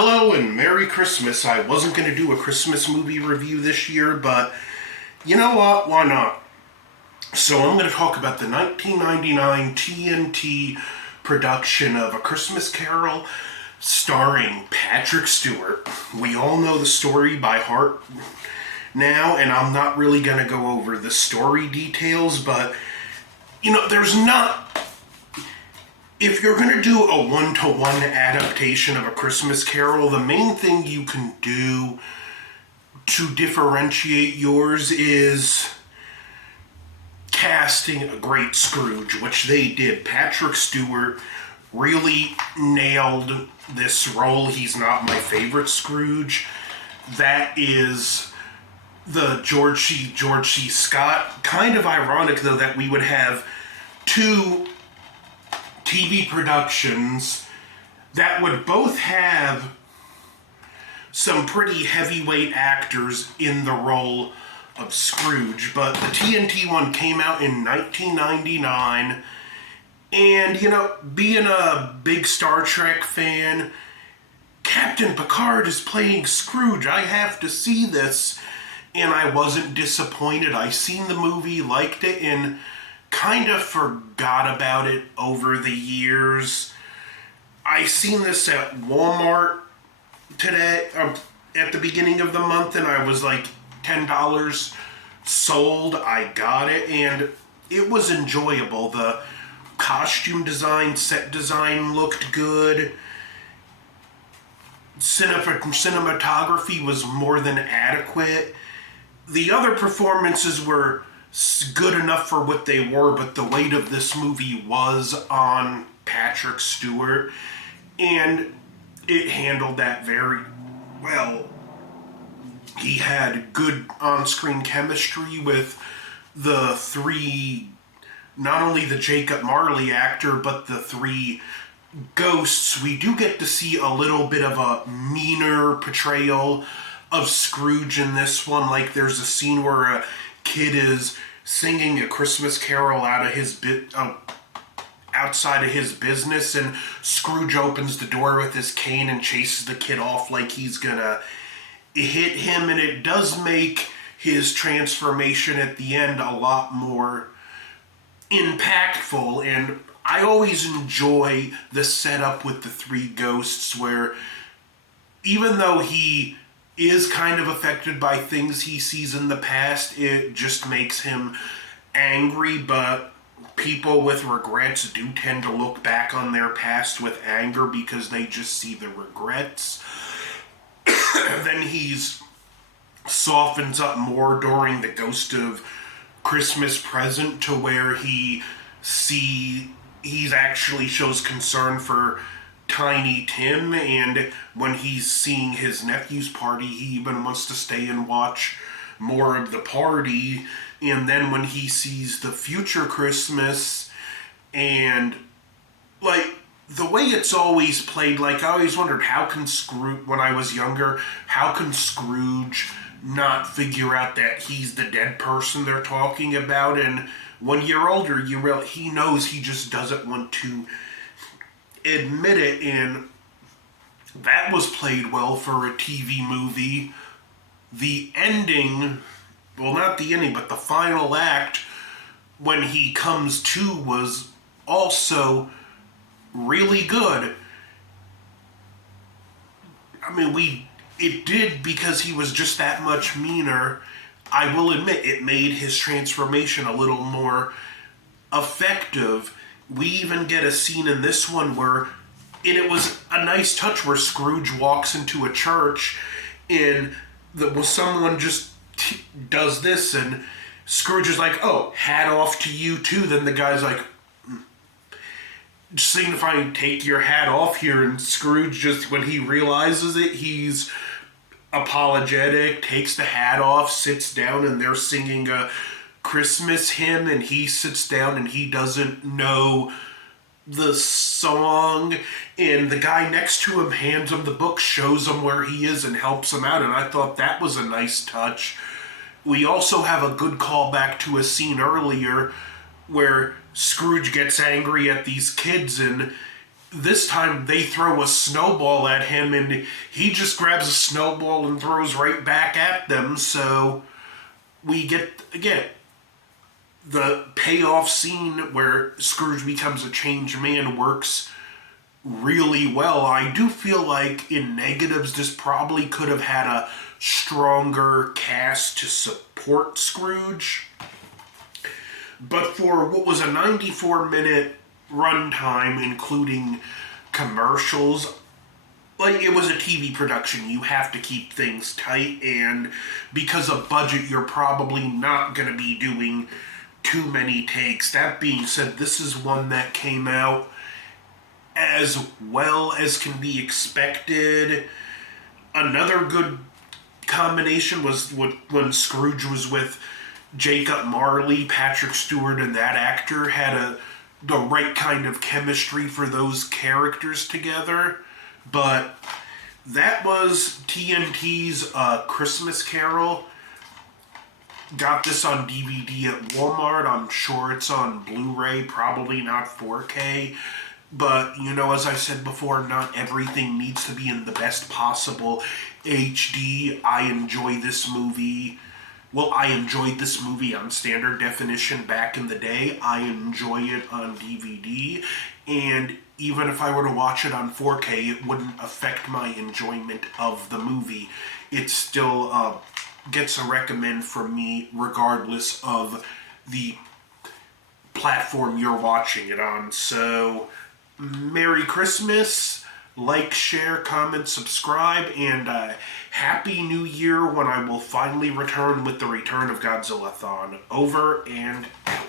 Hello and Merry Christmas. I wasn't going to do a Christmas movie review this year, but you know what? Why not? So I'm going to talk about the 1999 TNT production of A Christmas Carol starring Patrick Stewart. We all know the story by heart now, and I'm not really going to go over the story details, but there's not. If you're going to do a one-to-one adaptation of A Christmas Carol, the main thing you can do to differentiate yours is casting a great Scrooge, which they did. Patrick Stewart really nailed this role. He's not my favorite Scrooge. That is the George C. Scott. Kind of ironic, though, that we would have two TV productions that would both have some pretty heavyweight actors in the role of Scrooge. But the TNT one came out in 1999, and being a big Star Trek fan, Captain Picard is playing Scrooge. I have to see this, and I wasn't disappointed. I seen the movie, liked it, and kind of forgot about it over the years. I seen this at Walmart today, at the beginning of the month, and I was like $10 sold. I got it, and it was enjoyable. The costume design, set design looked good. Cinematography was more than adequate. The other performances were good enough for what they were, but the weight of this movie was on Patrick Stewart, and it handled that very well. He had good on-screen chemistry with the three, not only the Jacob Marley actor, but the three ghosts. We do get to see a little bit of a meaner portrayal of Scrooge in this one. Like, there's a scene where a kid is singing A Christmas Carol outside of his business, and Scrooge opens the door with his cane and chases the kid off like he's gonna hit him, and it does make his transformation at the end a lot more impactful. And I always enjoy the setup with the three ghosts, where even though he is kind of affected by things he sees in the past, it just makes him angry. But people with regrets do tend to look back on their past with anger because they just see the regrets. Then he's softens up more during the Ghost of Christmas Present, to where he's actually shows concern for Tiny Tim, and when he's seeing his nephew's party, he even wants to stay and watch more of the party. And then when he sees the future Christmas, and like the way it's always played, like I always wondered, when I was younger, how can Scrooge not figure out that he's the dead person they're talking about? And when you're older, he knows, he just doesn't want to admit it, and that was played well for a TV movie. The ending, well, not the ending, but the final act, when he comes to, was also really good. I mean, it did, because he was just that much meaner. I will admit, it made his transformation a little more effective. We even get a scene in this one and it was a nice touch, where Scrooge walks into a church, and someone just does this, and Scrooge is like, "Oh, hat off to you too." Then the guy's like, signifying, "Take your hat off here." And Scrooge, just when he realizes it, he's apologetic, takes the hat off, sits down, and they're singing a Christmas hymn, and he sits down and he doesn't know the song, and the guy next to him hands him the book, shows him where he is, and helps him out, and I thought that was a nice touch. We also have a good callback to a scene earlier where Scrooge gets angry at these kids, and this time they throw a snowball at him and he just grabs a snowball and throws right back at them. So we get, again, the payoff scene where Scrooge becomes a changed man works really well. I do feel like in negatives, this probably could have had a stronger cast to support Scrooge. But for what was a 94-minute runtime, including commercials, like, it was a TV production. You have to keep things tight, and because of budget, you're probably not going to be doing too many takes. That being said, this is one that came out as well as can be expected. Another good combination was when Scrooge was with Jacob Marley. Patrick Stewart and that actor had the right kind of chemistry for those characters together. But that was TNT's Christmas Carol. Got this on DVD at Walmart. I'm sure it's on Blu-ray, probably not 4K. But, as I said before, not everything needs to be in the best possible HD. I enjoy this movie. Well, I enjoyed this movie on standard definition back in the day. I enjoy it on DVD. And even if I were to watch it on 4K, it wouldn't affect my enjoyment of the movie. It still gets a recommend from me regardless of the platform you're watching it on. So, Merry Christmas. Like, share, comment, subscribe, and Happy New Year when I will finally return with the Return of Godzilla-thon. Over and out.